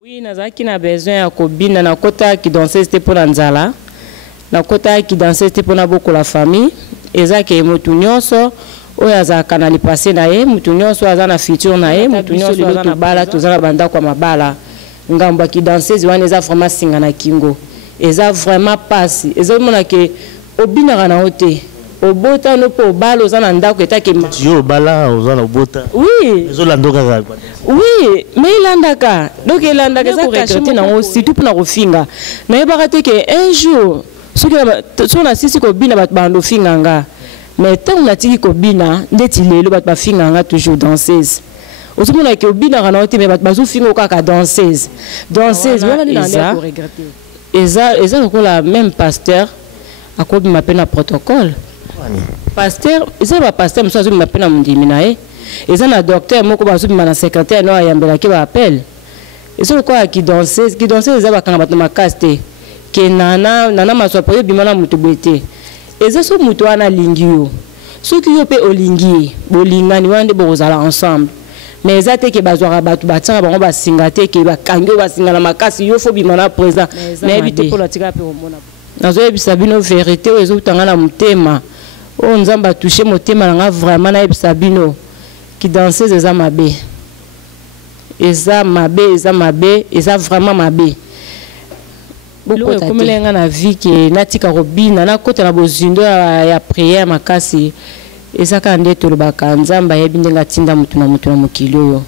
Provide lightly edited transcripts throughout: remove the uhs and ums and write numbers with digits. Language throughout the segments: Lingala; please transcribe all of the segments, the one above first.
Oui, nazaki na besoin ya kobina na kota ki danser te pona nzala. Na kota ki danser te pona boko la famille. Ezaki mutu nyonso oyo azaka na lipase na ye, mutu nyonso azana futur na ye, mutu nyonso azana bala tozana banda kwa mabala. Ngambo ki danser wana eza vraiment singa na kingo. Eza vraiment passe. Eza mona ke obina na hote. Obota no po balo ozana ndako etake yo bala ozana obota. Oui. Ezolandoka ka. Oui, mais il andaka. Donc il andaka ça recruter na aussi tout pour na kofinga. Na yebaka te ke un jour so na sisi ko bina bat bando finganga. Mais tant na tiki ko bina ndeti lelo bat ba finganga toujours danseuse. Osomona ke obina kana ote mais bat bazu finga kaka danseuse. Danseuse wala ni na ko regretter. Eza ko la même pasteur akobi mapena protocole. Pasteur, eza ba pasteur mso azu mapena mundimi na ye. Eza na docteur moko bazu na secrétaire no ayambela ki ba appel. Eza ko ki danseuse eza ba kanga bat na kaste. Ke nana maswa po bimana mutu bete. Eza so mutu ana lingio. Soki yo pe olingi, bolingani wande bozala ensemble. Mais eza te ke bazwaka batu batanga bango basinga te ke bakangi basinga na makasi yo fo bimana présent. Mais bité politique pe omona. Nazo ebisa bino vérité ezo tanga na mutema. O nzamba toucher motema nga vraiment na ebisa bino ki danseuse eza mabe. Eza mabe, eza vraiment mabe. Beaucoup comme lenga na vie ke natika robina na kota na bozindo ya prière makasi. Eza ka ndeto lobaka nzamba yebindenga tinda mutu na mokilo yo.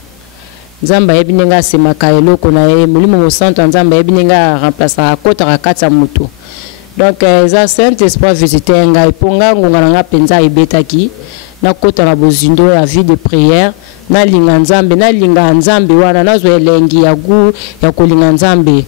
Nzamba yebindenga semaka eloko na ye mulimo mo santo nzamba yebindenga remplacer kota ka kata mutu. Donc ça Saint-Esprit visiter ngai ponga ngonga nga penza ibetaki na kota na bozindo ya vie de prière na linga nzambe wana nazo elengi ya gu ya kolinga nzambe.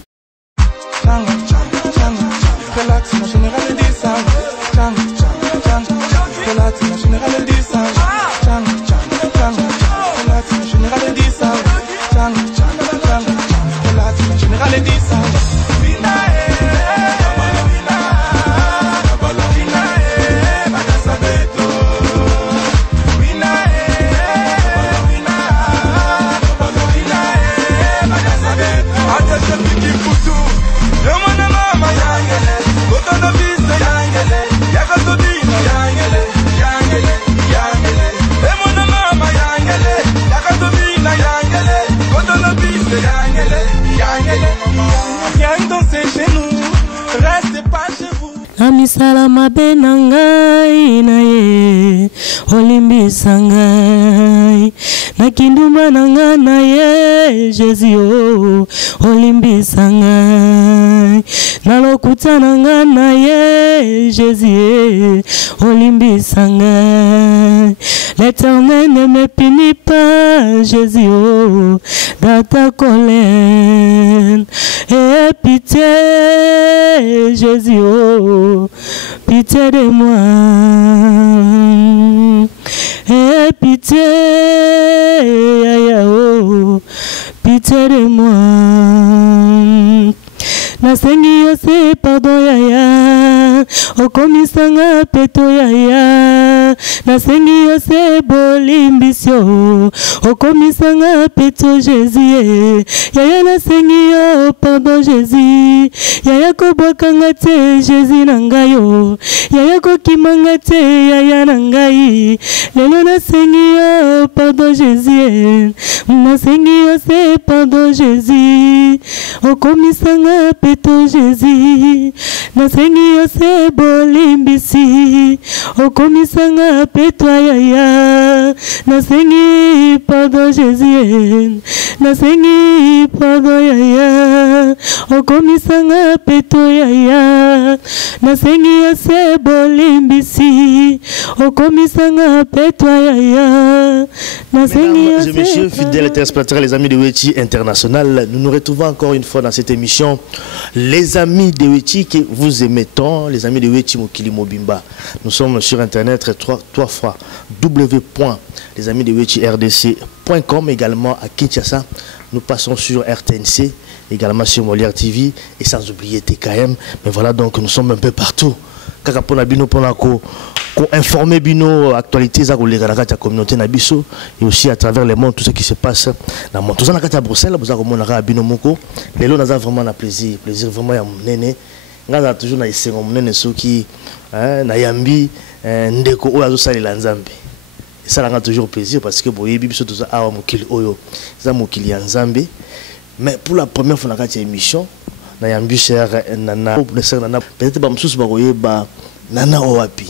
Amisala mabe na ngai na ye olimbisa ngai na kindumba na ngai na ye Jésus olimbisa ngai na lokuta na ngai na ye Jésus olimbisa ngai. L'Éternel ne me punit pas Jésus dans ta colère et pitié Jésus pitié de moi et pitié pitié de moi. Nasengi yose pardon yaya okomisanga peto yaya nasengi yose bolimbisio okomisanga peto Jésus yaya nasengi yo pardon Jésus yaya kobwakanga te Jésus nangayo yaya kokimanga te yaya nangai lelo nasengi yo pardon Jésus nasengi yose pardon Jésus okomisanga peto Jésus nasengi yose bolimbisi okomisanga peto yaya nasengi pardon Jésus nasengi pardon yaya okomisanga peto yaya nasengi yose bolimbisi okomisanga peto yaya nasengi yose. Mesdames et messieurs, fidèles téléspectateurs, les amis de Wechi International, nous nous retrouvons encore une fois dans cette émission. Les amis de Wechi que vous aimez tant, les amis de Wechi Mokili Mobimba. Nous sommes sur internet trois fois www.lesamidewechirDC.com, également à Kinshasa. Nous passons sur RTNC, également sur Molière TV et sans oublier TKM. Mais voilà, donc nous sommes un peu partout. Kakapona Bino Ponako informer bino actualité za ko les la communauté na biso et aussi à travers le monde tout ce qui se passe dans le monde. Tout ça na kati à Bruxelles vous avez monaka bino moko. Lelo naza vraiment na plaisir vraiment ya munene. Ngaza toujours na isengo munene soki na yambi ndeko oyo azosalela Nzambe. Et ça a toujours plaisir parce que boyebi biso tout ça a mokili oyo. Ça mokili ya Nzambe. Mais pour la première fois dans cette émission, na yambi cher nana peut-être ba msusu ba koyeba nana owapi.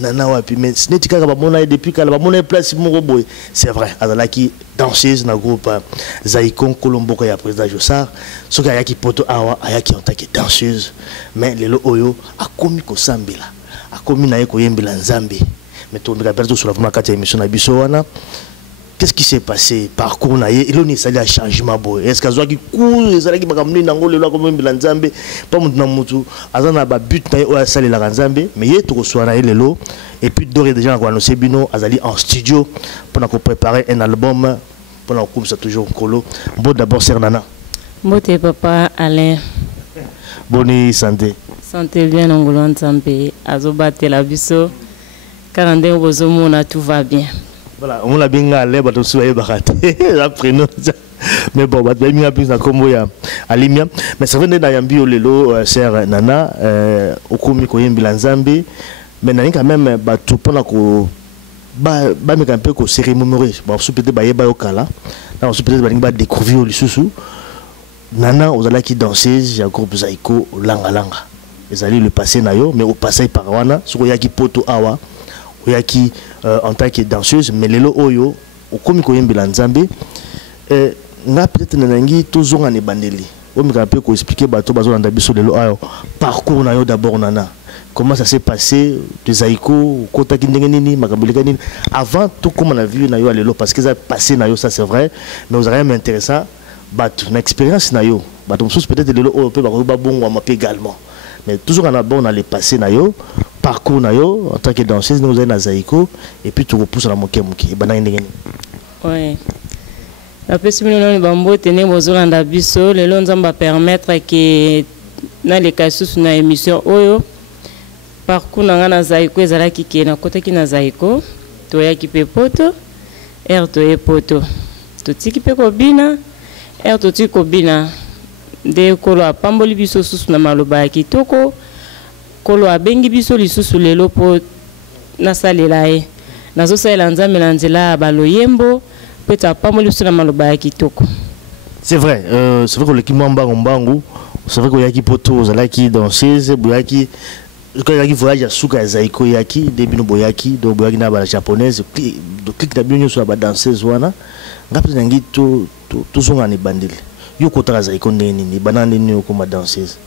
Nana wapi mais ce n'est pas que depuis qu'elle va monter place boy c'est vrai azalaki danseuse na groupe Zaïkon Colombo ya président Jossar ce qui a qui poto awa ayaki en tant que danseuse mais lelo oyo akomi ko sambela akomi na yeko yembela Nzambe mais to ndika perto sur la première carte émission na biso wana. Qu'est-ce qui s'est passé parcours na ye il y a un changement boy est-ce que azwaki cool ezalaki bakamni nango lelo ko mbela Nzambe pas mutu na mutu azana ba but na ye o sali la Nzambe mais ye to ko soana lelo et puis d'ores et déjà ko annoncer bino azali en studio pour préparer un album pour la coupe ça toujours colo bon d'abord ser nana Mbote papa Alain bonne santé bien ngolo Nzambe azobate la biso karande bozomona tout va bien. Voilà, on l'a bien allé, mais on s'est baraté. Après nous, mais bon, on a mis plus dans combo ya Alimia. Mais c'est vrai que dans Yambi Olelo, cher Nana, au comi koyembi Nzambe, mais nani quand même tout pendant que mais un peu que cérémonie. Bon, peut-être ba yeba okala. Là, on peut-être ba découvrir le sous. Nana, aux allaki danseuse, il y a groupe Zaïko langa langa. Ils allaient le passer nayo, mais au passage par wana, sur yaki poto awa. Yaki en tant que danseuse mais lelo oyo okomi koyembela Nzambe nga peut-être nanangi toujours en ebandeli o mi ka pe ko expliquer bato bazo landa biso lelo ayo parcours na yo d'abord nana comment ça s'est passé de Zaïko kota ki ndenge nini makambeleka nini avant tout comme on a vu na yo lelo parce que ça passé na yo ça c'est vrai mais vous avez même intéressant bato na expérience na yo bato msusu peut-être lelo oyo pe ba bongo wa mape également mais toujours en abord on allait passer na yo parcours na yo en tant que danseuse nous allons à Zaïko et puis tu repousses la moke moke bana ndenge ni ouais la personne nous bambo tenir bozolanda biso lelo nzamba permettre que na les cas sous na émission oyo parcours na Zaïko ezalaki ke na kota ki na Zaïko to ya ki pe poto to e poto to tiki pe ko bina to tiki ko bina de kolo apamboli biso sous na maloba ya kitoko kolo abengi biso lisusu lelo po nasalela ye nazosalela Nzambe na nzela baloyembo peta pamoli biso na maloba ya kitoko. C'est vrai que le kimamba mbangu c'est vrai que yaki poto zalaki danseuse boyaki quand yaki voyage à suka Zaïko yaki debino boyaki do boyaki na ba japonaise do clic na binyo sur ba danseuse wana ngapi nangi to zonga ni bandeli yo kota Zaïko nini banane ni ko ma danseuse.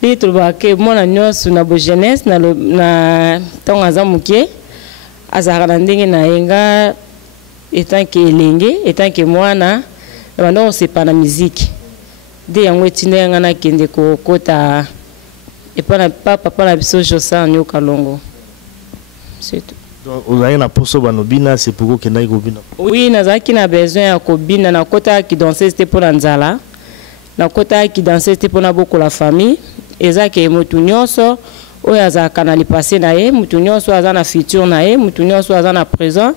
Puis tu vois que mon agneau sur la jeunesse na ton azamuke azara ndenge na enga étant que lingue étant que moi na on c'est pas la musique de yango etinde ngana kende ko kota et pas papa la biso Jossar nyo kalongo c'est tout. Donc on a une poso banobina c'est pour que na ikobina. Oui nazaki na besoin ya kobina na kota ki danser c'était pour nzala na kota ki danser c'était pour na beaucoup la famille. Ezake mutu nyonso oyo azaka na lipase na ye mutu nyonso aza na futur na ye mutu nyonso aza na présent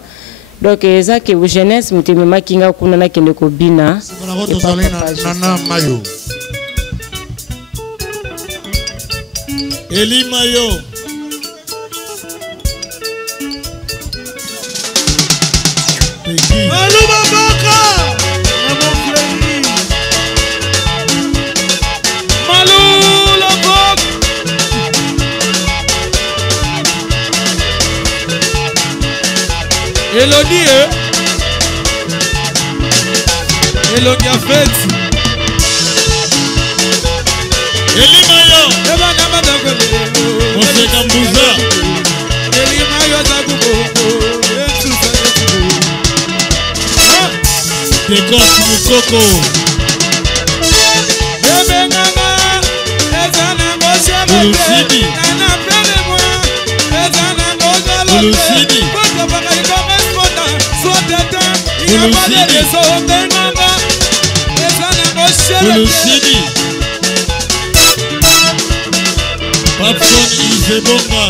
donc ezake jeunesse mutu makinga kuna na kende ko bina nana mayo Eli mayo Aluma baka Elodie Elodie a fait Elimayo Mose Kambuza Elimayo Zagubo Dekos Mukoko Ulusidi Ulusidi Ulusidi Papson Izebonga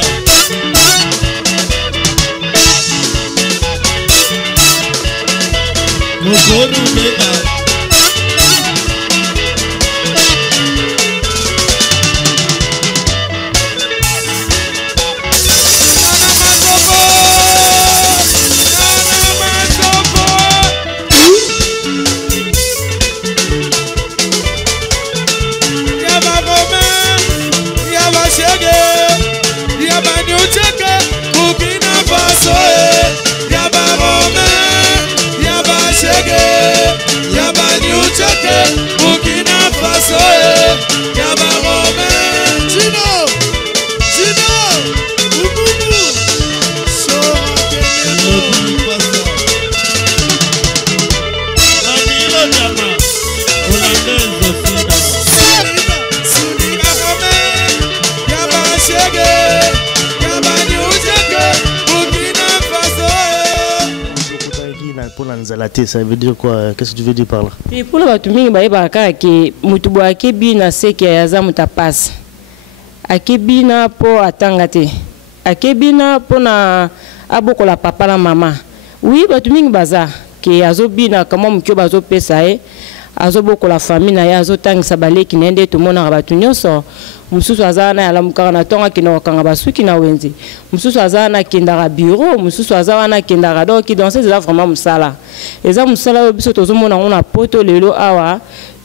Ça veut dire quoi? Qu'est-ce que tu veux dire par là? Et pour le Batuming, que Mutubo Akebina sait qu'il y a Zamuta passe. Akebina pour Atangate. Akebina pour na aboko la papa la maman. Oui, Batuming Baza, qui Azobina, comment Mukyo Bazo Pesae, Azoboko la famille, na Yazo Tang Sabale, qui n'ende tout le monde à Batunyoso. Mususu azana ala mukana tonga kino kangabasu kina wenzi mususu azana kindara bureau mususu azana kindara do ki danser c'est vraiment musala eza musala biso tozomona ona poto lelo awa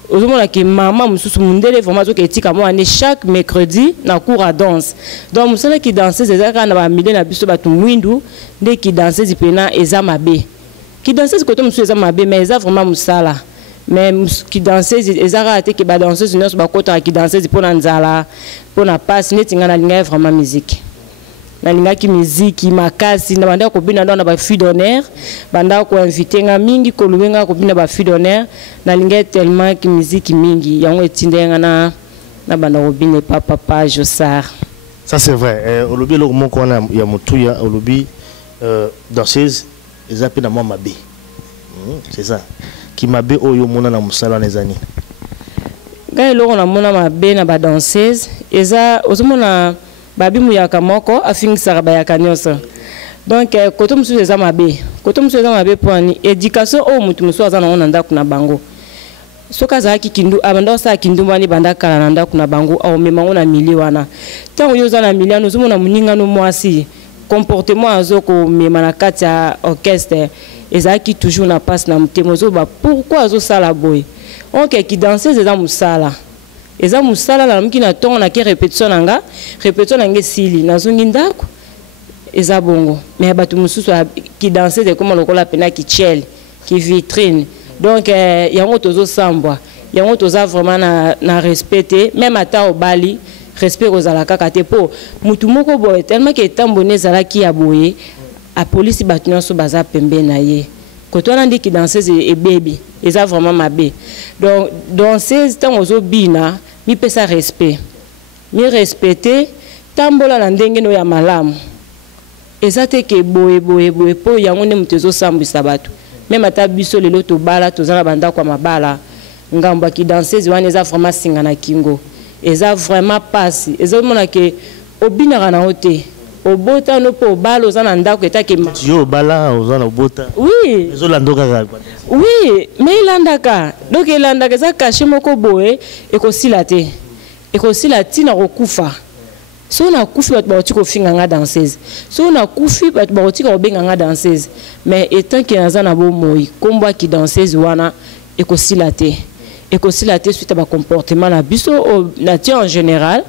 ozomona ki mama mususu mundele vraiment zo ketika mo ane chaque mercredi na cours à danse donc musala ki danser c'est ça kana ba milé na biso batu mwindu nde ki danser zipena eza mabe ki danser koto mususu eza mabe mais eza vraiment musala mais qui dansait ezara te que ba danseuse nous ba kota qui dansait pour nzala pour na passe net ngana linga vraiment musique na linga ki musique makasi na banda ko bina na ba fille d'honneur banda ko inviter nga mingi ko luwenga ko bina ba fille d'honneur na linga tellement ki musique mingi yango etindenga na banda ko bina papa Josar. Ça c'est vrai. Olobi lo moko na ya mutuya olobi danseuse ezape na mama B. C'est ça. Qui m'a bé oyo mona na musala nezani ga eloko na mona mabe na ba danseuse eza ozomona babi muyaka moko afingisa ba yakanyosa donc koto musu eza mabe poni éducation o mutu musu azana ona ndako na bango soka za ki kindu abanda sa kindu mani banda kala na ndako na bango au mema ona mili wana tango yoza na miliano ozomona muninga no mwasi comportement azoko mema na kati ya orchestre ezaki toujours na passe na mtemozo ba pourquoi azo sala boy on qui danser eza musala la mki na tonga na ke répétition nanga sili nazungi ndako eza bongo mais batu mususu qui danser de comme lokola pena ki chel ki vitrine donc yango tozo sambwa yango toza vraiment na respecter même ata obali respect ozala kaka te po mutu moko boy tellement que tambone zala ki ya boye a police batunya so baza pembe na ye koto na ndi ki danseuse et baby eza vraiment mabe donc danseuse tant ozo bina mi pesa respect mi respecter tambola na ndenge no ya malamu eza te ke boye po yango ne mutezo sambisa batu même ata biso lelo to bala to zana banda kwa mabala ngamba ki danseuse wana eza vraiment singa na kingo eza vraiment passe eza mona ke obina na hote obota no po balo zana ndako etake yo bala ozana obota oui ezolandoka kaka oui mais ilandaka donc ilandaka za caché moko boye ekosila tina kokufa so na kufi bat ba tiko finga nga danseuse so na kufi bat ba tiko benga nga danseuse mais etant que nazana bo moyi komba ki danseuse wana ekosila te suite à ba comportement na biso nature en général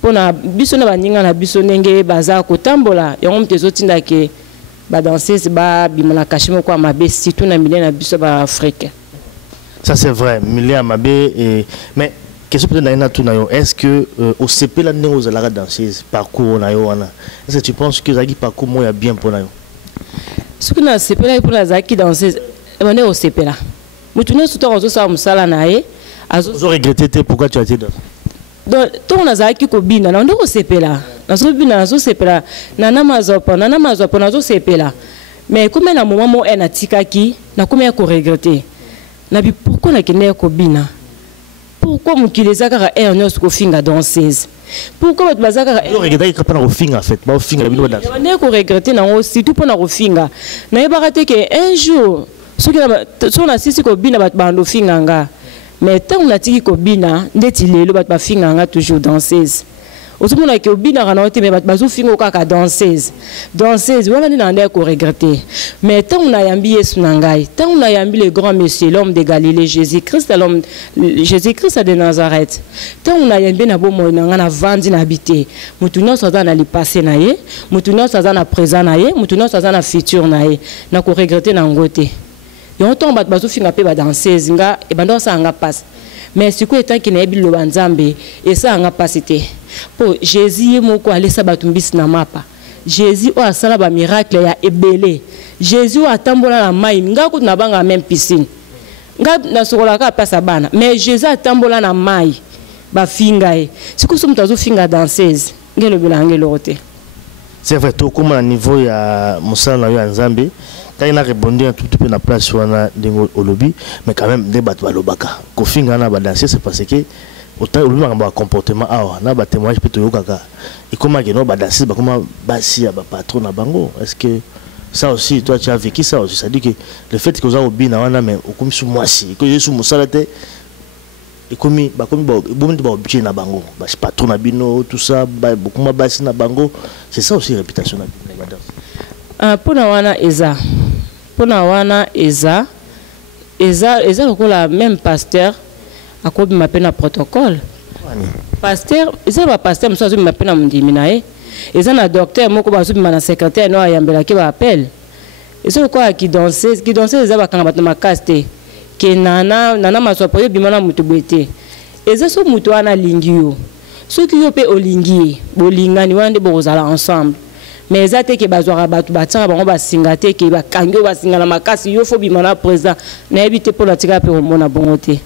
pour na biso na baninga na biso nenge baza ko tambola yango mtezo tinda ke ba danseuse ba bimana kashimo kwa mabe surtout na milieu na biso ba Afrique. Ça c'est vrai, milieu à mabe mais question peut-être na tout na yo est-ce que au CP la ndenge ozala danseuse parcours na yo wana est-ce que tu penses que zaki parcours mo ya bien pour na yo ce que na CP la pour la zaki danseuse bane au CP la mutu ne soto ozo sa musala na ye azo regretter pourquoi tu as été dans donc ton azaki ko bina na ndoko sepela nazo bina nazo sepela nana mazopo nazo sepela mais comme na moment mo en atikaki na comme ya ko regretter na bi pourquoi na kene ko bina pourquoi mukileza kaka ernos ko finga danseuse pourquoi bazaka yo regretter ka pana ko finga en fait ba finga bino danse on est ko regretter na aussi tout pona ko finga na yebaka te que un jour so na sisi ko bina bat bando finganga mais tant na tiki ko bina ndeti lelo bat ba finganga toujours danseuse osumuna ke obina kana ote mais bat bazo fingo kaka danseuse wana ni na ndé ko regretter mais tant na yambi Yesu na ngai tant na yambi le grand monsieur l'homme de Galilée Jésus-Christ de Nazareth tant na yambi na bomo na ngana vandi na habité mutu nyonso aza na lipase na ye mutu nyonso aza na présent na ye mutu nyonso aza na futur na ye na ko regretter na ngote yon ton bat bazo finga pe ba danseuse nga e bando sa nga passe mais si ko etant ki na yebi lo banzambe et ça nga passité pour Jésus moko alesa batumbisi na mapa Jésus o asala ba miracle ya ebele Jésus atambola na mai nga ko na banga même piscine nga na sokola ka pasa bana mais Jésus atambola na mai ba finga e siku so mutazo finga danseuse ngelo bilange lote c'est vrai to comme à niveau ya musala na yo nzambe quand il a répondu un tout peu na place wana dengo olobi mais quand même des bato balobaka ko finga na ba danser c'est parce que autant le comportement na ba témoignage peut yokaka et comment que no ba danser ba comment basi ya ba patron na bango est-ce que ça aussi toi tu as vécu ça aussi ça dit que le fait que vous avez bien wana mais comme sous moi si que je suis musalate et comme ba objet na bango ba patron na bino tout ça ba beaucoup ma basi na bango c'est ça aussi réputation na bino pona wana eza lokola même pasteur akobi mapena protocole pasteur eza ba pasteur mso mapena mundimi na ye eza na docteur moko bazo bima na secrétaire no ayambela ke ba appel eza lokola ki danseuse eza bakanga bato makaste ke nana maswa po bima na mutu bete eza so mutu wana lingi yo soki yo pe olingi bolingani wande bozala ensemble mais ça te ke bazwara batu batanga bango basinga te ke bakangi basinga na makasi yo fo bima na président na ebite pour la tika pe mona bongote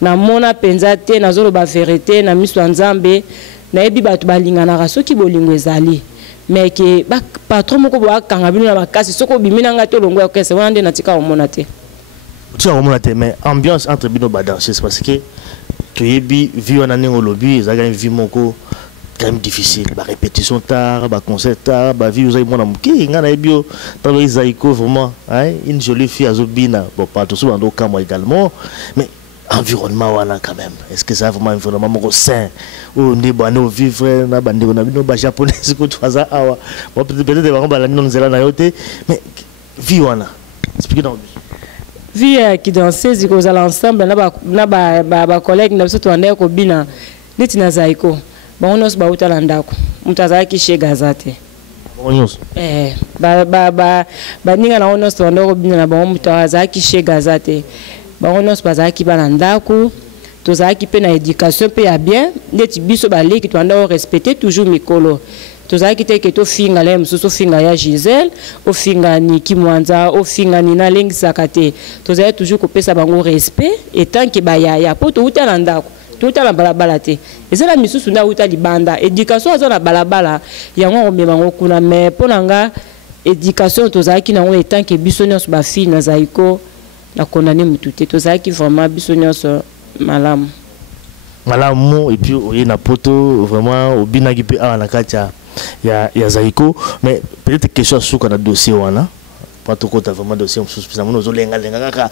na mona penza te na zolo ba vérité na miso nzambe na ebi batu balingana ka soki bolingo ezali mais ke ba patron moko ba kanga bino na makasi soko bimina ngate longo ya kese wana nde na tika mona te tu mona te mais ambiance entre bino ba danser c'est parce que tu yebi vi wana nengo lobi za ga vi moko quand même difficile ba répétition tard ba concert tard ba vie vous mona muki ngana ebio talo Zaiko vraiment hein une jolie fille azobina bon pas tout ça ndo kama également mais environnement wana quand même est-ce que ça vraiment environnement moko sain ou ndi bana vivre na bandeko na bino ba japonais ko twaza awa bon peut-être ba ngomba la nzela na yote mais vie wana explique dans vie qui danseuse ko za l'ensemble na ba collègue na biso twanda ko bina neti na Zaiko baonos ba utala ndako mutaza kishega zate baonos ba ninga na onos twanda ko bina na ba mutaza kishega zate baonos bazaki bana ndako tozaki pe na éducation pe ya bien neti biso ba leki twanda respecter toujours mikolo tozaki te ke to finga le msusu finga ya Gisèle o finga ni Kimwanza o finga ni na lengi sakate tozaki toujours kopesa bango respect et tant que ba ya poto utala ndako tout à la balabala te ezala misusu na uta libanda éducation azana balabala yango omema ngokuna mais ponanga éducation tozaki na ngo etant que biso nyonso ba fille na Zaiko na condamner mutu te tozaki vraiment biso nyonso malamu et puis oye na poto vraiment obinaki pe na katia ya Zaiko mais peut-être question suka na dossier wana pas tout côté vraiment dossier spécialement nous lenga kaka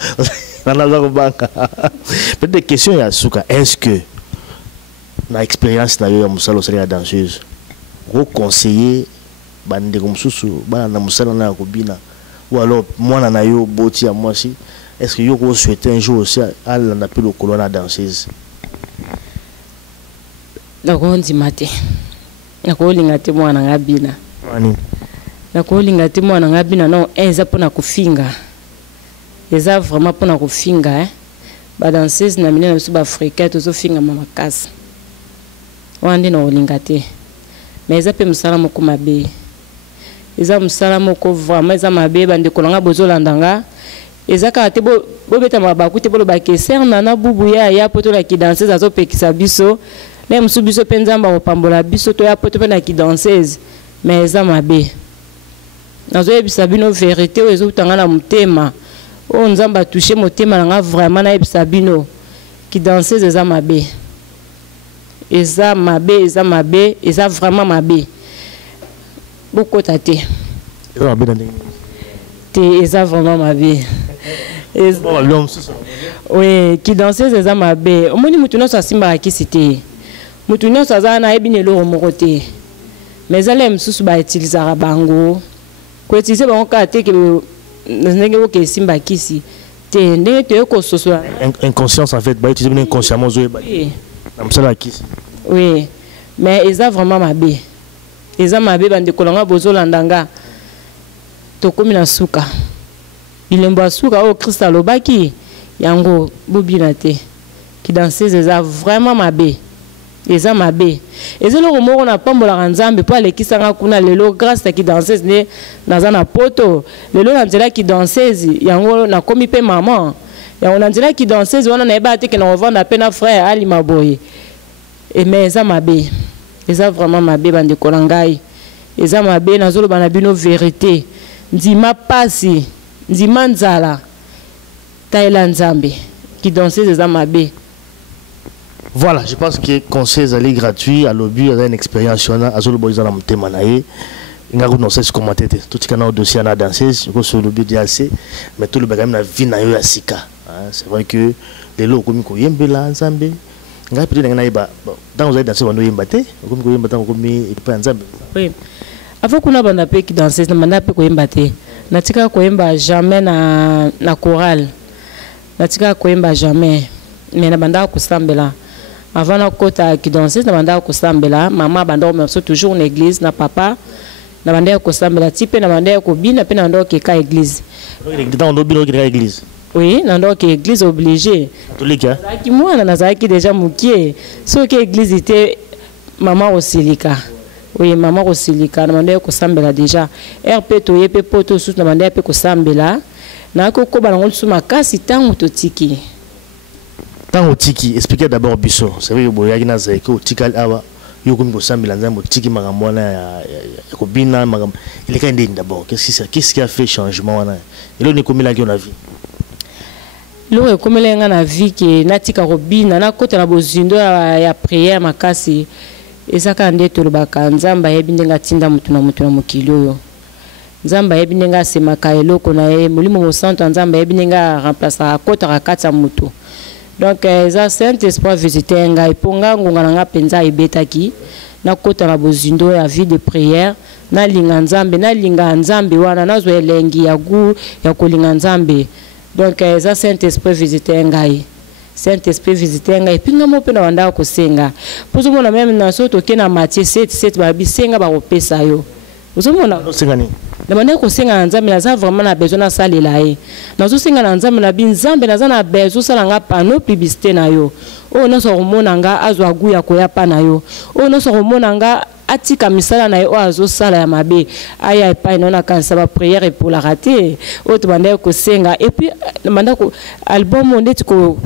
peut-être question ya suka est-ce que na expérience na yo ya musala osala ya danseuse vous conseiller bande comme susu bana na musala na kobina ou alors moi na yo boti ya mwasi est-ce que yo ko souhaiter un jour aussi à la pe le colonna danseuse d'accord ndimate nako lingate mwana ngabina nako lingate mwana ngabina non enza pona kufinga eza vraiment pona kufinga ba danseuse na minena biso ba africain tozo finga mama kasa wande no lingate mais eza pe musala moko mabe eza musala moko vraiment eza mabe bande kolanga bozolandanga eza ka te bo beta mabaku te bo ba keser na bubu ya poto la ki danseuse azo pekisa biso na musu biso penzamba opambola biso to ya poto pena ki danseuse mais eza mabe nazo yebisa bino vérité o ezo tanga na mutema o nzamba toucher motema nga vraiment na yebisa bino ki danseuse eza mabe eza vraiment mabe boko tate te eza vraiment mabe Oui, qui dansait c'est ça ma bé. Au moins mutu no sa simba ki cité. Mutu no sa za na ebine lo mokote. Mais allem susu ba utiliser bango. Ko utiliser bango ka te ke ndenge ko ke simba kisi. Te ndenge te ko soso. Inconscience en fait, ba utiliser inconsciemment zo ba. Nam sala kisi. Oui. Mais ils a vraiment ma bé. Ils a ma bé bande kolanga bozolandanga. To komi na suka. Bilembo suka o Christa lobaki. Yango bobinate qui dansait eza vraiment mabe eza mabe ezelo ko na pambola nzambe po ale kisanga kuna lelo grâce à qui dansait ne nazana poto lelo na nzela qui dansait yango na komi pe maman yango na nzela qui dansait wana na eba te ke na vendre pe na frère Ali Maboye et mais eza mabe eza vraiment mabe bande kolangai eza mabe nazolo bana bino vérité ndima pasi ndima nzala Taïla Nzambe qui dansait des amabé. Voilà, je pense que conseils allés gratuits à l'objet d'une expérience à Zolo Boys dans la Manaye. Il y a un sens commenté tout ce qu'on a au dossier à danser, sur le but d'AC, mais tout le bagage na vie na yo asika. C'est vrai que les lots comme ko yembela Nzambe. Ngai peut-être na iba. Dans vous allez danser wano yembate, comme ko yembata comme pas Nzambe. Oui. Avant qu'on a banda pe qui dansait, na banda pe ko yembate. Na tika ko yemba jamais na chorale. Natika koyemba jamais mais na banda ko sambela avant na kota qui dansait na banda ko sambela maman banda ko toujours na église na papa na banda ko sambela type na banda ko bina pe na ndo ke ka église dans ndo bino ke église oui na ndo ke église obligé catholique qui moi na zaki déjà mukie so ke église était maman osilika oui maman osilika na banda ko sambela déjà RP to yepe poto sous na banda pe ko sambela na ko balango suma kasi tango totiki tango tiki expliquer d'abord biso c'est vrai boya kina za ko tikal awa yo komi ko sambela nzambo tiki makambo na ya ko bina makambo il est ndeni d'abord qu'est-ce qui a fait changement wana elo ni komi la ki na vie lo komi la nga na vie ke natika ko bina na kota na bozindo ya prière makasi ezaka ndeto lobaka nzamba yebindenga tinda mutu na mokili oyo Nzamba yebinenga semaka eloko na ye mulimo mo santo nzamba yebinenga remplacer kota ka katsa mutu donc za Saint-Esprit visiter ngai ponga ngonga nga penza ebetaki na kota na bozindo ya vie de prière na linga nzambe wana nazo elengi ya gu ya kolinga nzambe donc za Saint-Esprit visiter ngai Saint-Esprit visiter ngai pinga mo pena wanda ko senga pozo mona même na soto ke na Matthieu 7 ba bisenga ba kopesa yo uzomona sengani na bande ko senga nzambe na za vraiment na besoin na salela ye na zo senga na nzambe na binzambe na za na besoin sala nga panneau publicité na yo o na so romona nga azwa guya ko ya pa na yo o na so romona nga atika misala na yo azo sala ya mabe aya epai na kanisa ba prière pour la rater o to bande ko senga et puis bande ko album on dit ko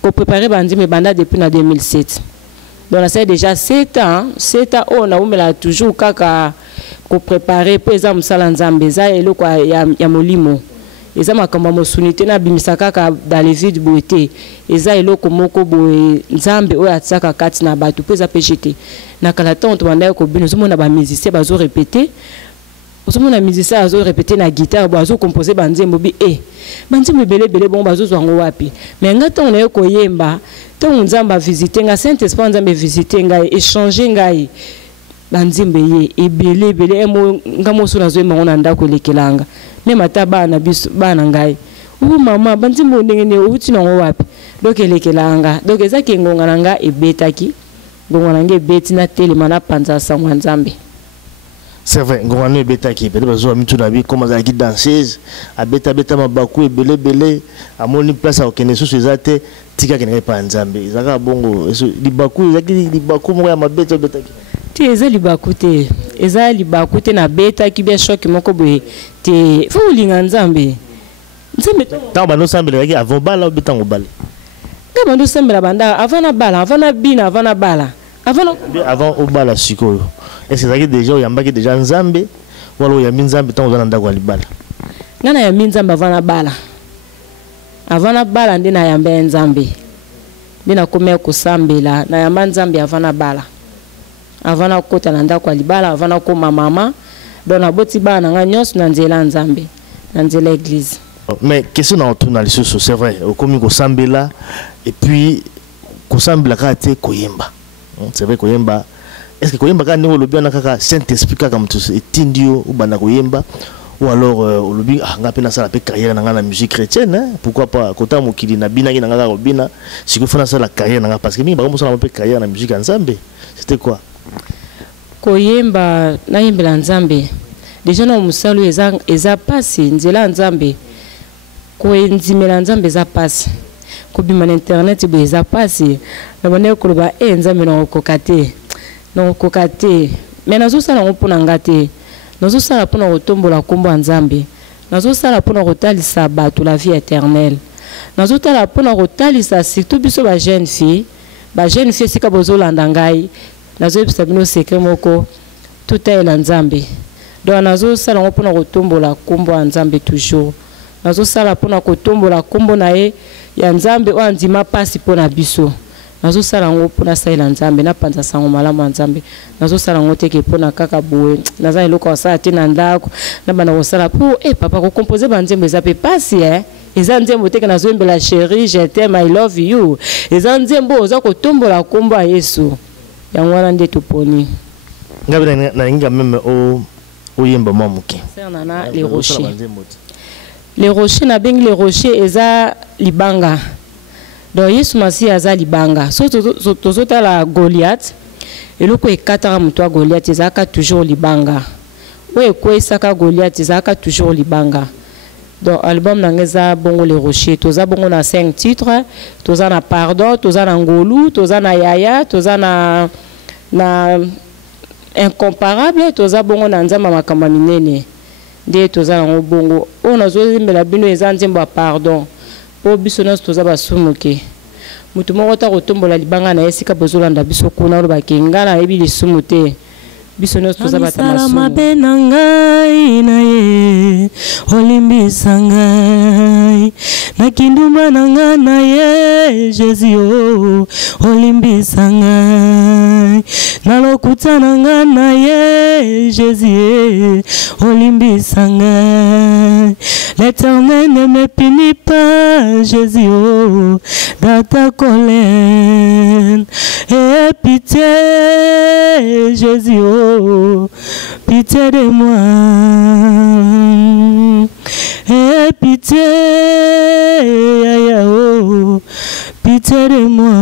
préparer bandi me banda depuis na 2007 donc ça déjà 7 ans on a umela toujours kaka ko préparer pour eza musala nzambe za eloko ya molimo eza makamba mosunité na bimisaka ka dans les vides beauté eza eloko moko boye nzambe oyo atsaka kati na bato peza PGT na kala tonto banda ko bino zomona ba musicien bazo répéter ozomona musicien azo répéter na guitare bazo composer banzembo bi banzembo belebele bon bazo zwango wapi mais ngata on est ko yemba ton nzamba visiter nga Saint-Esprit nzambe visiter nga échanger ngai banzimbe ye ebele emo ngamo so nazo ema ona ndako lekelanga me mata bana biso bana ngai mama banzimbe ndenge ne uti na wapi donc lekelanga donc ezaki ngonga nanga ebetaki ngonga nanga ebeti na telema na panza sangwa nzambe c'est vrai ngonga no ebetaki peut-être bazo mitu na bi comment za ki danseuse abeta mabaku ebele amoni place a okene so ezate tika kenenge pa nzambe ezaka bongo libaku ezaki libaku mo ya mabeta betaki te eza libaku te na beta ki bien choc moko boye te fo linga nzambe ta bano sambela yaki avant bala beta ngobale ka bando sambela banda avant na bala avant na bina avant na bala avant obala sikoyo est-ce que déjà yambaki déjà nzambe wala ya minzambe ta ozana ndako alibala ngana ya minzambe avant na bala ndina yambe nzambe ndina komea kusambela na yamba nzambe avant na bala avant na kota na ndako alibala avant na koma mama dona boti bana nga nyos na nzela nzambe na nzela église Mais question dans retourne les choses, c'est vrai. Au commis Kosambela et puis Kosambela kate Koyemba. C'est vrai Koyemba. Est-ce que Koyemba quand nous le bien nakaka Saint-Esprit comme tout etindio ou bana Koyemba ou alors le bien nga pena ça la carrière dans la musique chrétienne hein? Pourquoi pas kota mokili na bina nga nga robina si que faut ça la carrière nga parce que mi ba ça la carrière na musique ensemble. C'était quoi? Koyemba na yembela nzambe. Déjà na musalo eza passé nzela nzambe. Koenzimela nzambe eza passé. Kobima na internet bo eza passé. Na bone ko ba nzambe na kokate. Na kokate. Mais nazo sala mpona ngate. Nazo sala pona kotombola kombo nzambe. Nazo sala pona kotalisa bato la vie éternelle. Nazo tala pona kotalisa surtout biso ba jeune fille sika bozolanda ngai. Nazo yebisa bino secret moko tout est la nzambe. Donc nazo sala pona kotombola kombo nzambe toujours. Nazo sala pona kotombola kombo na ye ya nzambe o andima pasi pona biso. Nazo sala pona saila nzambe na panza sango malamu nzambe. Nazo sala teke pona kaka boye. Naza eloko sala tina ndako na bana kosala po papa ko composer ba nzembo eza pe pasi eza nzembo teke nazo mbela chérie je t'aime I love you. Eza nzembo oza kotombola kombo ya Yesu. Yango wana nde toponi. Ngabe na inga meme o yemba mamuke. Concernant les rochers. Les rochers na bengi les rochers eza libanga. Donc Yesu Masi aza libanga. So tozota la Goliath. Et loko ekatara mutwa Goliath ezaka toujours libanga. Oye kwesaka Goliath ezaka toujours libanga. Donc album nangeza bongo les rochers. Toza bongo na 5 titres. Toza na pardon, toza na ngolu, toza na yaya, toza na incomparable, toza bongo na nzamba makamba minene. Nde toza na bongo. O nazo zimbela bino eza nzembo ya pardon. Po biso nyonso toza basumuke. Mutu moko ta kotombola libanga na esika bozolanda biso kuna lo bakenga na yebi lisumu te. Biso nyonso toza batamasu. Mabe na ngai na ye olimbisa ngai na kinduma na ngai na ye Jésus olimbisa ngai na lokuta na ngai na ye Jésus olimbisa ngai. L'Éternel ne me punit pas Jésus dans ta colère et pitié Jésus pitié de moi et pitié pitié de moi.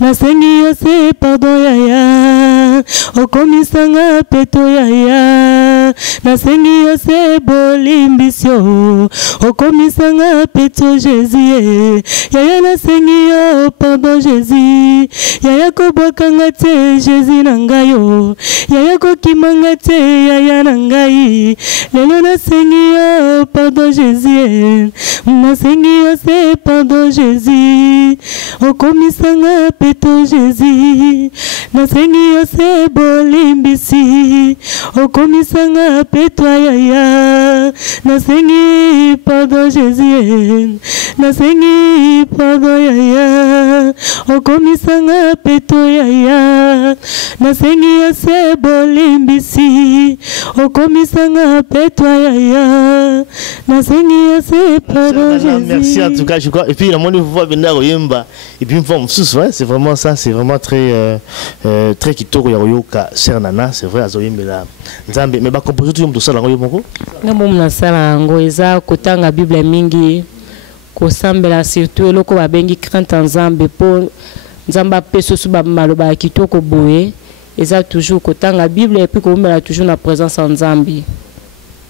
Nasengi yose pardon yaya okomisanga peto yaya nasengi yose bolimbisio okomisanga peto Jésus yaya nasengi yo pardon Jésus yaya kobwakanga te Jésus nangayo yaya kokimanga te yaya nangai lelo nasengi yo pardon Jésus nasengi yose pardon Jésus okomisanga peto Jésus nasengi yose bolimbisi okomisanga peto yaya nasengi pardon Jésus nasengi pardon yaya okomisanga peto yaya nasengi yose bolimbisi okomisanga peto yaya nasengi yose pardon Jésus. Merci en tout cas je crois et puis la monnaie voix benda yemba et puis une forme sous c'est vraiment ça, c'est vraiment très très kitoko ya yoka Sernana, c'est vrai azoyembela nzambe mais ba composer tout ça la ngoyo moko ngamo mna sala ngo eza kotanga Bible mingi kosambela surtout eloko babengi crainte nzambe po nzamba peso su ba maloba kitoko boye eza toujours kotanga Bible et puis komela toujours na présence en nzambe.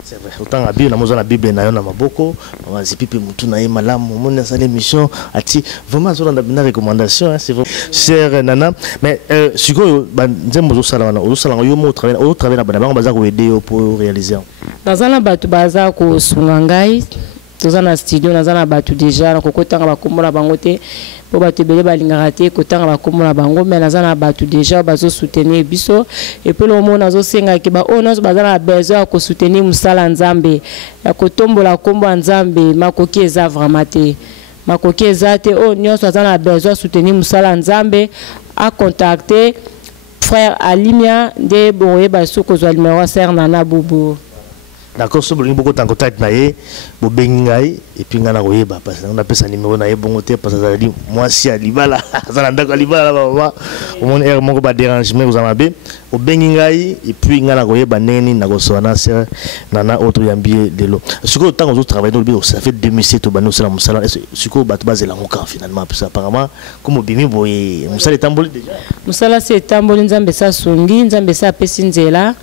C'est vrai, autant la Bible, la Bible na maboko, on zipipi mutu na malamu, mon na sale mission ati vraiment sur la recommandation, c'est vrai. Cher Nana, mais siko nzembo zo sala wana, zo sala yo mo travailler na bana baza ko aider pour réaliser. Dans un batu baza ko sungangai, dans un studio dans un batu déjà ko kotanga ba komola bangote, po batu bele balingaka te kotanga ba komola bango mais dans un batu déjà bazo soutenir biso et puis le moment nazo senga ke ba onazo baza na besoin ko soutenir musala nzambe ya kotombola kombo nzambe makoki eza vraiment te makoki eza te o nyonso baza na besoin soutenir musala nzambe a contacter frère Alimia de boye ba soko zo numéro Sernana Bobo. D'accord, so bolingi beaucoup en contact na ye, bo bengai et puis ngana koyeba parce que on appelle ça numéro na ye bon côté parce que ça dit moi si à libala, ça nda ko libala baba. Au monde air moko ba dérangement vous amabe, o bengai et puis ngana koyeba neni na ko sona ser nana autre yambier de l'eau. Ce que autant on travaille dans le bureau, ça fait 2007 au bano c'est la musala. Ce que ba base la moka finalement parce que apparemment comme bimi boye musala tamboli déjà. Musala c'est tamboli nzambe sa sungi, nzambe sa pesinzela.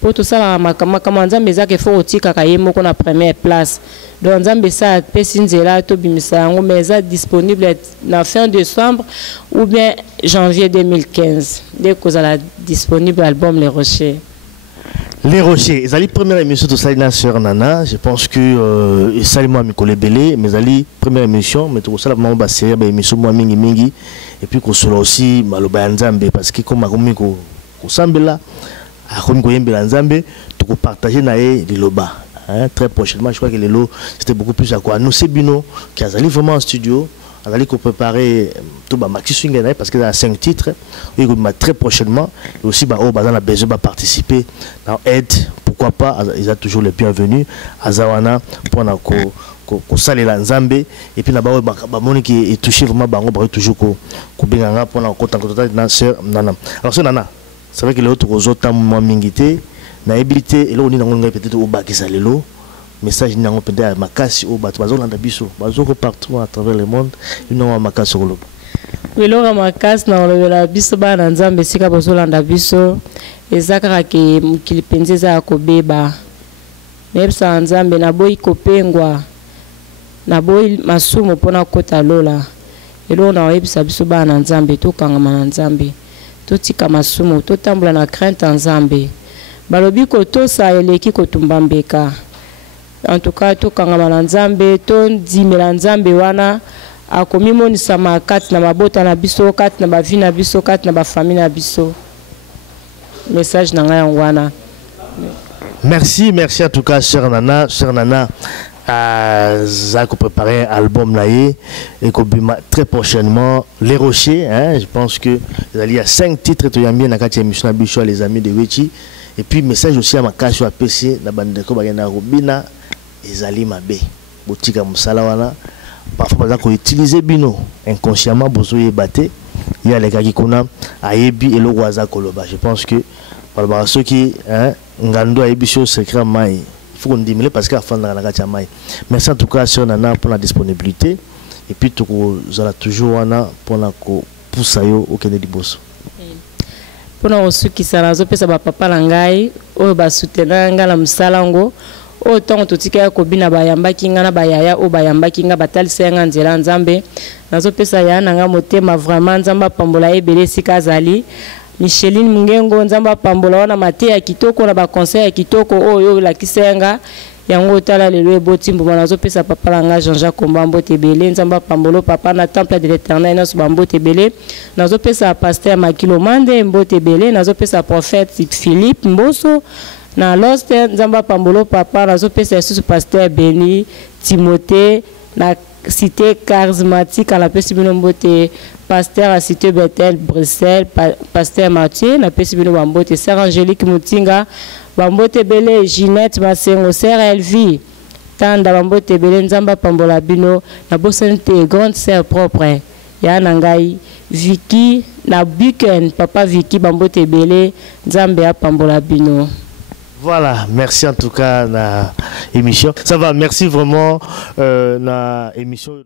Pour tout ça, makambo nzambe ezaka faut otika ka yemo na première place. Donc nzambe sa pesinzela to bimisa ngo mais disponible na fin décembre ou bien janvier 2015. Dès que ça disponible album Les Rochers. Les Rochers, ils allaient première émission de Salina sur Nana, je pense que Salima Mikole Belé, mais allez première émission, mais tout ça la maman ba série ba émission moi mingi et puis qu'on soit aussi maloba nzambe parce que comme akomi ko sambela akomi ko yembela nzambe to ko partager na ye liloba. Très prochainement, je crois que les lots c'était beaucoup plus à quoi. Nous c'est Bino qui a allé vraiment en studio, a allé préparer tout ba maxi swing parce que y a 5 titres et très prochainement et aussi ba oh bazana besoin de participer dans aide, pourquoi pas, ils ont toujours les bienvenus à Zawana pour na ko salela nzambe et puis na ba moni qui est touché vraiment bango ba toujours ko benganga pour na ko tankoto na sœur Nana. Alors sœur Nana, c'est vrai que les autres autant moi mingité na habilité et là on est dans peut-être au bas qui ça lelo message n'a pas peut-être makasi au bas bazo landa biso bazo partout à travers le monde ils n'ont makasi sur le oui là makasi na le biso ba na nzambe sika bazo landa biso ezaka ke mukilipenzeza ko beba mepsa nzambe na boy kopengwa na boy masumo pona kota lola elo na webisa biso ba na nzambe to kangama na nzambe to tika masumo to tambula na crainte nzambe balobi ko to sa eleki ko tumbambeka en tout cas to kangama na nzambe to ndimela nzambe wana akomi monisa makati na mabota na biso kati na bavi na biso kati na bafamille na biso message na ngai wana. Merci en tout cas sœur Nana ça qu'on préparer un album là et qu'on très prochainement Les Rochers, hein, je pense que il y a 5 titres to yambie na kati émission na les amis de Wechi et puis message aussi à ma cache à PC na bande ko bagana Robina ezali mabe botika musala wana parfois baza ko utiliser bino inconsciemment bozoye baté il y a les gars qui kuna ayebi et le waza koloba. Je pense que par ceux qui hein ngando ayebi chose secret mai il faut qu'on diminue parce qu'à fond dans la gacha mai. Merci en tout cas sur Nana pour la disponibilité et puis tout ça toujours wana pour la ko poussa yo au Kennedy Bosso. Pour na osu ki sala zo pesa ba papa langai o ba soutenir ngala msalango o tongo totika ko bina bayamba kinga na bayaya o bayamba kinga batali senga nzela nzambe nazo pesa ya nanga motema vraiment nzamba pambola ebele sikazali Micheline Mungengo nzamba pambola wana mate ya kitoko na ba conseil ya kitoko oyo la kisenga yango tala lelo ebotimbo nazo pesa papa langa Jean-Jacques Kombambo tebele nzamba pambolo papa na temple de l'Éternel na subambo tebele nazo pesa pasteur Makilo Mande mbo tebele nazo pesa prophète Philippe Mboso na lost nzamba pambolo papa nazo pesa sous pasteur Béni Timothée na cité charismatique à la pesi bino mbote pasteur à cité Bethel Bruxelles pasteur Mathieu na pesi bino mbote sœur Angélique Mutinga bambote bele Ginette Masengo sœur Elvie tanda bambote bele nzamba pambola bino na bosante grande sœur propre ya nangai Vicky na Buken papa Vicky bambote bele nzambe ya pambola bino. Voilà, merci en tout cas na émission. Ça va, merci vraiment na émission.